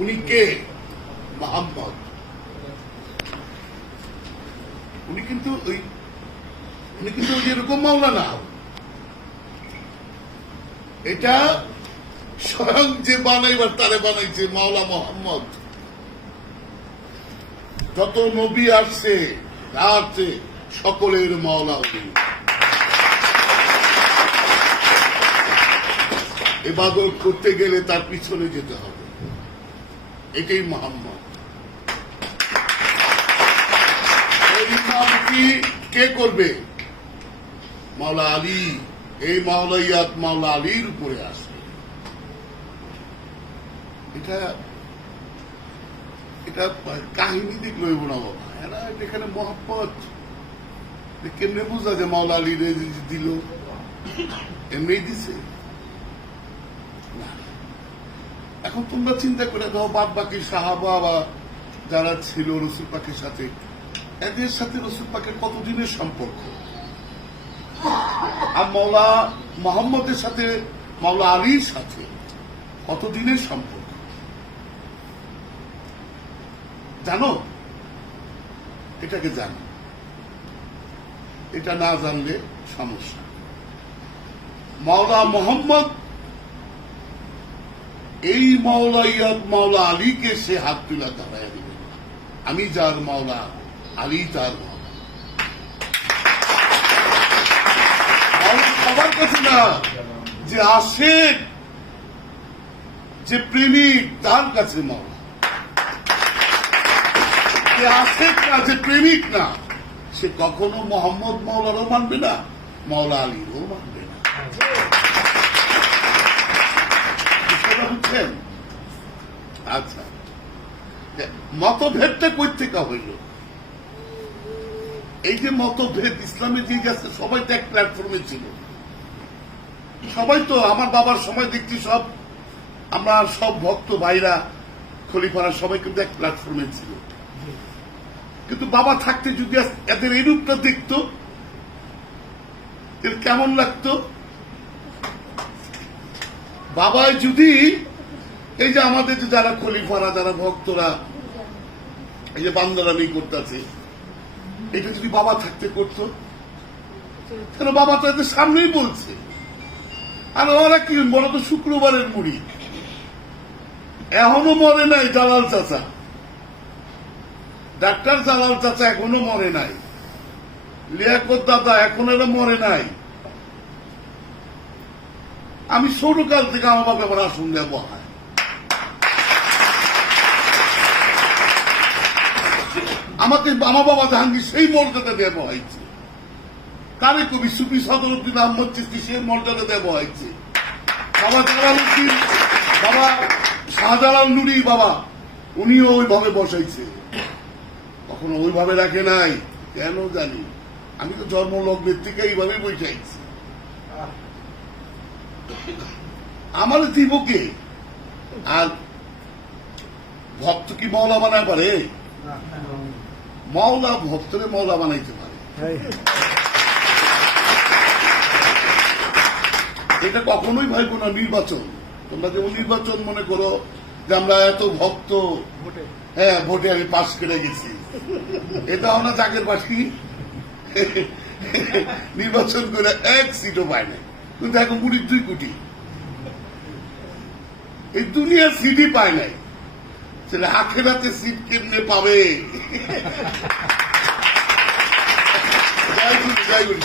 উনি কে? মোহাম্মদ। উনি কিন্তু এরকম মাওলা না, এটা স্বয়ং যে বানাইবার তারে বানাইছে মাওলা মোহাম্মদ। যত নবী আসছে আসছে সকলের মাওলা উনি। ইবাদত করতে গেলে তার পিছনে যেতে হবে, এটাই মোহাম্মদ। এই ইমামতি কে করবে? মাওলা আলী। এই মাওলাইয়াত মাওলা আলীর উপরে আসে। এটা কাহিনী দিক লইব না বাবা, এরা এখানে মোহাম্মদ কেমনে বুঝা যে মাওলা আলী দিল? এমনি দিছে না। এখন তোমরা চিন্তা করে দাও, বাদ বাকি সাহাবা বা যারা ছিল রসুল পাকের সাথে, এদের সাথে রসুল পাকের কতদিনের সম্পর্ক, আর মাওলা মোহাম্মদের সাথে মাওলা আলীর সাথে কতদিনের সম্পর্ক জানো? এটাকে জানো, এটা না জানলে সমস্যা। মাওলা মোহাম্মদ এই মাওলাইয়াত মাওলা আলীকে সে হাত তুলা দাঁড়ায় দিবে, আমি যার মাওলা আলী তার মাওলা। সবার কাছে না, যে আশেক যে প্রেমিক তার কাছে মাওলা। যে আশেক না, যে প্রেমিক না, সে কখনো মোহাম্মদ মাওলারও মানবে না, মাওলা আলীরও মানবে না। বুঝছেন? আচ্ছা, মতভেদটা কই থেকে হইল? এই যে মতভেদ ইসলামে যে গেছে, সবাই তো এক প্ল্যাটফর্মে ছিল। সবাই তো আমার বাবার সময় দেখছি সব আমরা সব ভক্ত ভাইরা খলিফারা সবাই কিন্তু এক প্ল্যাটফর্মে ছিল। কিন্তু বাবা থাকতে যদি এদের এই রূপটা দেখতো কেমন লাগতো? বাবাই যদি এই যে আমাদের যারা খলিফারা, যারা ভক্তরা এই যে বান্দরামি করতেছে, এটা যদি বাবা থাকতে করতো, কেন বাবা তো এদের সামনেই বলছে। আর ওরা কি বলো তো, শুক্রবারের মুড়ি এখনো মরে নাই জালাল চাচা, ডাক্তার জালাল চাচা এখনো মরে নাই, লিয়াকত দাদা এখন এরা মরে নাই। আমি ছোটকাল থেকে আমার বাবা আমার আসন দেওয়া বহায়, আমাকে আমার বাবা জাহাঙ্গীর সেই মর্যাদা দেওয়া হয়েছে। কারে কবি সুফি সদরুদ্দিন আহমদ চিশতি সেই মর্যাদা দেওয়া হয়েছে। বাবা জালালউদ্দিন, বাবা শাহজালাল নুরি বাবা, উনিও ওইভাবে বসাইছে, কখনো ওইভাবে রাখে নাই। কেন জানি, আমি তো জন্মলগ্নের থেকে এইভাবে বসাইছি। আমার দিব কে? আর ভক্ত কি মাওলা বানায় পারে? মাওলা ভক্তরে মাওলা বানাইতে পারে। এটা কখনোই ভাইব না নির্বাচন। তোমরা যেমন নির্বাচন মনে করো যে আমরা এত ভক্ত, হ্যাঁ ভোটে আমি পাশ করে গেছি, এটা আমরা জাগের পাশি নির্বাচন করে এক সিটও পায় না, কিন্তু এখন 2 কোটি এই দুনিয়ার সিটই পায় নাই। সেটা আখেরাতে সিট কেমনে পাবে? জয় গুরু, জয় গুরু।